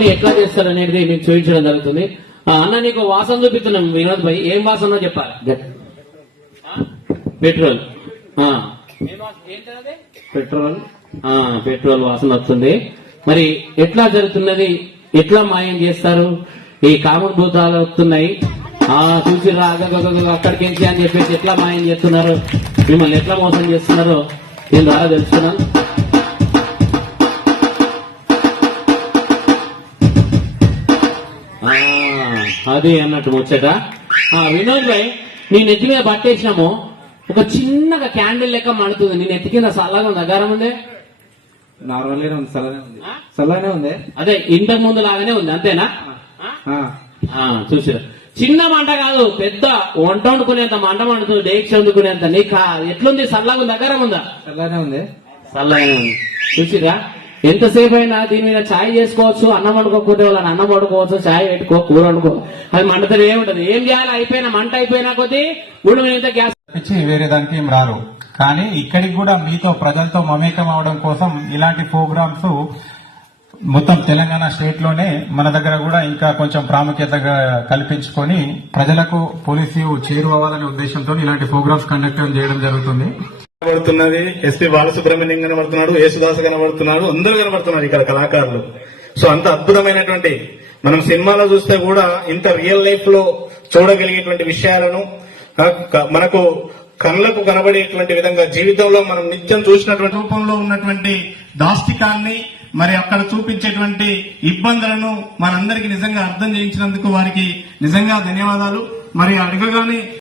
తీసుకొని ఎట్లా చేస్తారు అనేది మీకు చూపించడం జరుగుతుంది. అన్న నీకు వాసన చూపిస్తున్నాం వినోద్ భాయ్, ఏం వాసన చెప్పాలి? పెట్రోల్. పెట్రోల్ పెట్రోల్ వాసన వస్తుంది. మరి ఎట్లా జరుగుతున్నది, ఎట్లా మాయం చేస్తారు? ఈ కామన్ భూతాలు వస్తున్నాయి, చూసి అక్కడికి అని చెప్పేసి ఎట్లా మాయం చేస్తున్నారు, మిమ్మల్ని ఎట్లా మోసం చేస్తున్నారో దీని ద్వారా తెలుసుకున్నాను. అది అన్నట్టు ముచ్చట. వినోద్ భాయ్, నీ నెత్తి మీద పట్టేసినాము, ఒక చిన్నగా క్యాండిల్ లెక్క మండుతుంది. నీ నెత్తి కింద సల్లగా ఉంది, అగారం ఉందే? నార్మల్గానే ఉంది, చల్లగానే ఉంది. అదే ఇంతకు ముందు లాగానే ఉంది, అంతేనా? చూసిరా, చిన్న మంట కాదు, పెద్ద వంట వండుకునేంత మంట మండుతుంది, డేక్ష వండుకునేంత. నీకు ఎట్లుంది, సల్లగా ఉంది, అగారం ఉందా? చల్లగానే ఉంది, చల్లగానే ఉంది. చూసిరా, ఎంతసేపు అయినా దీని మీద ఛాయ్ చేసుకోవచ్చు, అన్నం వండుకోకపోతే వాళ్ళని అన్నం వండుకోవచ్చు, ఛాయ్ పెట్టుకో, కూర వండుకో, అది మంటతో ఏముంటది. ఏం చేయాలి, అయిపోయినా మంట అయిపోయినా కొద్దీ గుడి మీద గ్యాస్ ఇచ్చి వేరే దానికి ఏం రారు. కానీ ఇక్కడికి కూడా మీతో ప్రజలతో మమేకం అవడం కోసం ఇలాంటి ప్రోగ్రామ్స్ మొత్తం తెలంగాణ స్టేట్ లోనే మన దగ్గర కూడా ఇంకా కొంచెం ప్రాముఖ్యతగా కల్పించుకొని ప్రజలకు పోలీసు చేరువవ్వాలనే ఉద్దేశంతో ఇలాంటి ప్రోగ్రామ్స్ కండక్ట్ చేయడం జరుగుతుంది. కనబడుతున్నది ఎస్పీ బాలసుబ్రహ్మణ్యం కనబడుతున్నాడు, యేసుదాస్ కనబడుతున్నాడు, అందరూ కనబడుతున్నారు ఇక్కడ కళాకారులు. సో అంత అద్భుతమైనటువంటి, మనం సినిమాలో చూస్తే కూడా ఇంత రియల్ లైఫ్ లో చూడగలిగేటువంటి విషయాలను మనకు కళ్ళకు కనబడేటువంటి విధంగా జీవితంలో మనం నిత్యం చూసినటువంటి రూపంలో ఉన్నటువంటి దాష్టికాన్ని, మరి అక్కడ చూపించేటువంటి ఇబ్బందులను మనందరికీ నిజంగా అర్థం చేయించినందుకు వారికి నిజంగా ధన్యవాదాలు. మరి అడగగానే